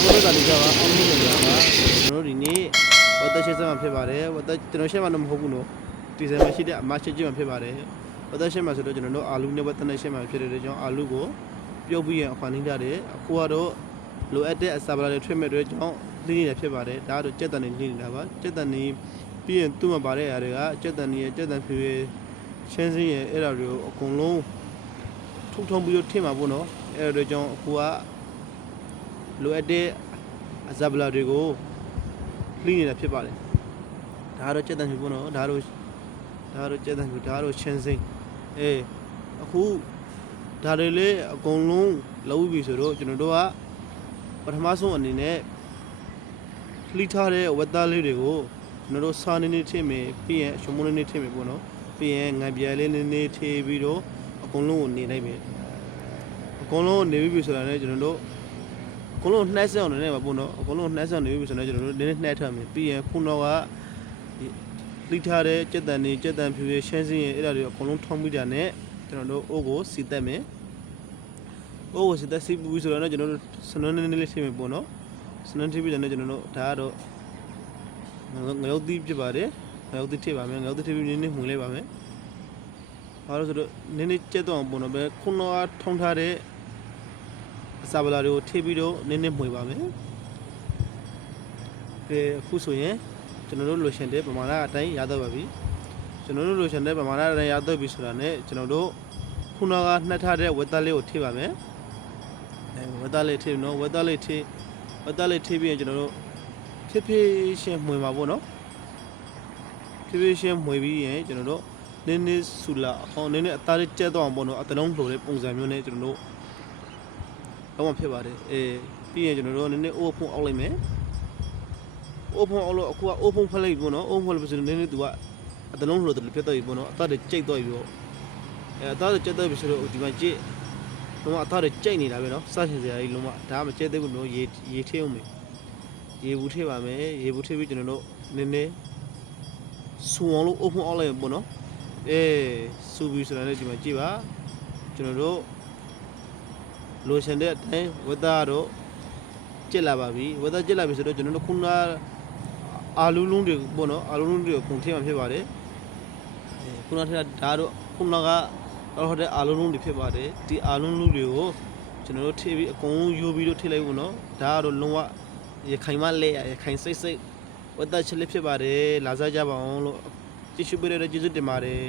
အားလုံးကလည်းကြောက်ပါအားလုံးလည်းကြောက်ပါကျွန်တော်တို့ဒီနေ့ဝတ်သက်ရှင်းစမှာဖြစ်ပါတယ်ဝတ်သက်ကျွန်တော်ရှင်းမှာတော့မဟုတ်ဘူးနော်ဒီဇယ်မှာရှိတဲ့အမရှင်းချင်းမှာဖြစ်ပါတယ်ဝတ်သက်ရှင်းမှာဆိုတော့ကျွန်တော်တို့အာလူနဲ့ဝတ်သက်နဲ့ရှင်းမှာဖြစ်တဲ့အတွက်ကြောင့်အာလူကိုပြုတ်ပြီးရင်အခွန်နှင်းကြတယ်အခုကတော့လိုအပ်တဲ့အစာပလာတွေထွေးမဲ့အတွက်ကြောင့်နှင်းနေတာဖြစ်ပါတယ်ဒါကတော့ကြက်တန်နေနှင်းနေတာပါကြက်တန်နေပြီးရင်သူ့မှာပါတဲ့ຢာတွေကကြက်တန်နေရဲ့ကြက်တန်ဖြူရဲ့ရှင်းစင်းရဲ့အဲ့ဒါတွေကိုအကုန်လုံးထုံထုံပြီးတော့ထည့်မှာပေါ့နော်အဲ့ဒါတွေကြောင့်အခုက လိုအပ်တဲ့အဇာဗလာတွေကိုလှိနေတာဖြစ်ပါတယ်ဒါကတော့ကြက်တန်ဖြူပေါ့နော်ဒါတို့ဒါတို့ကြက်တန်ဖြူဒါတို့ချင်းစိမ့်အေးအခုဒါတွေလေအကုန်လုံးလောက်ပြီဆိုတော့ကျွန်တော်တို့ကပထမဆုံးအနေနဲ့လှိထားတဲ့ဝက်သားလေးတွေကိုကျွန်တော်တို့စားနေနေထည့်မယ်ပြီးရင်ရှုံမနေနေထည့်မယ်ပေါ့နော်ပြီးရင်ငံပြဲလေးနေနေထည့်ပြီးတော့အကုန်လုံးကိုနေလိုက်မယ်အကုန်လုံးနေပြီဆိုတာနဲ့ကျွန်တော်တို့ အကုန်လုံးနှက်ဆက်အောင်နေမှာပေါ့နော်အကုန်လုံးနှက်ဆက်အောင်နေပြီဆိုတော့ကျွန်တော်တို့နည်းနည်းနှက်ထားမယ်ပြီးရင်ခုတော့ကဒီလိထားတဲ့ကြက်တန်နေကြက်တန်ဖြူရရှင်းစင်းရအဲ့ဒါတွေအကုန်လုံးထုံးပြီးတာနဲ့ကျွန်တော်တို့အိုးကိုစီတက်မယ်အိုးကိုစီတက်စီပူပြီးဆိုတော့ကျွန်တော်တို့စနန်းနေနေလေးရှင်းမယ်ပေါ့နော်စနန်းထိပ်ပြီးတယ်နဲ့ကျွန်တော်တို့ဒါကတော့ငရုတ်သီးဖြစ်ပါတယ်ငရုတ်သီးထည့်ပါမယ်ငရုတ်သီးထည့်ပြီးနည်းနည်းမှုန်လိုက်ပါမယ်ဘာလို့ဆိုတော့နည်းနည်းကြက်တော့အောင်ပေါ့နော်ပဲခုတော့ထုံးထားတဲ့ အစာပလာတွေကိုထည့်ပြီးတော့နည်းနည်းမှွေပါမယ်။ကဲအခုဆိုရင်ကျွန်တော်တို့လိုရှင်တဲ့ပမာဏအတိုင်းရတော့ပါပြီ။ကျွန်တော်တို့လိုရှင်တဲ့ပမာဏအတိုင်းရတော့ပြီဆိုတာနဲ့ကျွန်တော်တို့ခုနကနှက်ထားတဲ့ဝက်သားလေးကိုထည့်ပါမယ်။အဲဝက်သားလေးထည့်နော်ဝက်သားလေးထည့်ဝက်သားလေးထည့်ပြီးရင်ကျွန်တော်တို့ဖြည်းဖြည်းရှင်းမှွေပါပေါ့နော်။ဖြည်းဖြည်းရှင်းမှွေပြီးရင်ကျွန်တော်တို့နည်းနည်းဆူလာအောင်နည်းနည်းအသားလေးကျက်တော့အောင်ပေါ့နော်အတလုံးလှိုတဲ့ပုံစံမျိုးနဲ့ကျွန်တော်တို့ တော့မှဖြစ်ပါတယ်အေးပြီးရင်ကျွန်တော်တို့နည်းနည်းအိုးဖုံးအောက်လိုက်မယ်အိုးဖုံးအောက်လို့အခုကအိုးဖုံးဖက်လိုက်ပေါ့နော်အိုးဖုံးလို့ဆိုရင်နည်းနည်းသူကအတလုံးလို့တယ်ဖြစ်တော့ပြီပေါ့နော်အသားတွေကြိတ်တော့ပြီပေါ့အဲအသားတွေကြိတ်တော့ပြီဆိုတော့ဒီမှာကြည့်လုံးဝအသားတွေကြိတ်နေတာပဲနော်စချင်စရာကြီးလုံးဝဒါမှမကြိတ်သေးဘူးနော်ရေရေထည့်အောင်မယ်ရေဘူးထည့်ပါမယ်ရေဘူးထည့်ပြီးကျွန်တော်တို့နည်းနည်းဆူအောင်လို့အိုးဖုံးအောက်လိုက်ပေါ့နော်အေးဆူပြီးဆိုတာလည်းဒီမှာကြည့်ပါကျွန်တော်တို့ လိုရှင်တဲ့အတိုင်းဝက်သားတော့ကျက်လာပါပြီဝက်သားကျက်လာပြီဆိုတော့ကျွန်တော်တို့ခုနအာလူလုံးတွေပေါ့နော်အာလူလုံးတွေကိုခုန်ထည့်မှဖြစ်ပါတယ်အဲခုနထက်ဒါတော့ခုနကတော့ဟိုတဲ့အာလူလုံးတွေဖြစ်ပါတယ်ဒီအာလူလုံးတွေကိုကျွန်တော်တို့ထည့်ပြီးအကုန်လုံးယူပြီးတော့ထည့်လိုက်ဖို့နော်ဒါကတော့လုံးဝရခိုင်မလဲရခိုင်စိတ်စိတ်ဝက်သားချက်လေးဖြစ်ပါတယ်လာစားကြပါအောင်လို့ကြည့်ရှုပေးရတဲ့ကျေးဇူးတင်ပါတယ်